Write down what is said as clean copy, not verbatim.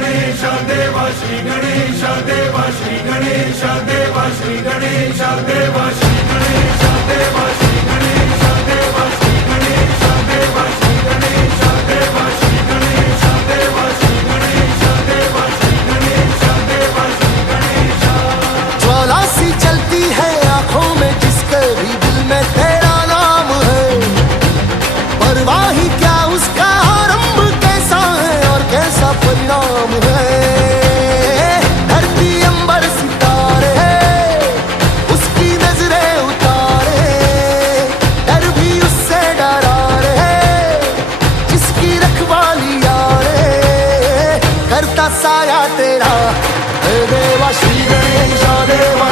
गणेश देवा श्री गणेश देवा श्री गणेश देवा श्री गणेश देवा श्री गणेश देवा श्री गणेश देवा श्री गणेश देवा श्री गणेश देवा श्री गणेश देवा श्री गणेश देवा श्री गणेश देवा श्री गणेश। ज्वाला सी चलती है आंखों में जिसके भी दिल में तेरा नाम है, परवाह ही क्या उसका आरंभ कैसा है और कैसा परिणाम है। धरती अंबर सितारे उसकी नजरें उतारे, डर भी उससे डरा रे जिसकी रखवाली यारे करता साया तेरा। हे देवा श्री गणेश देवा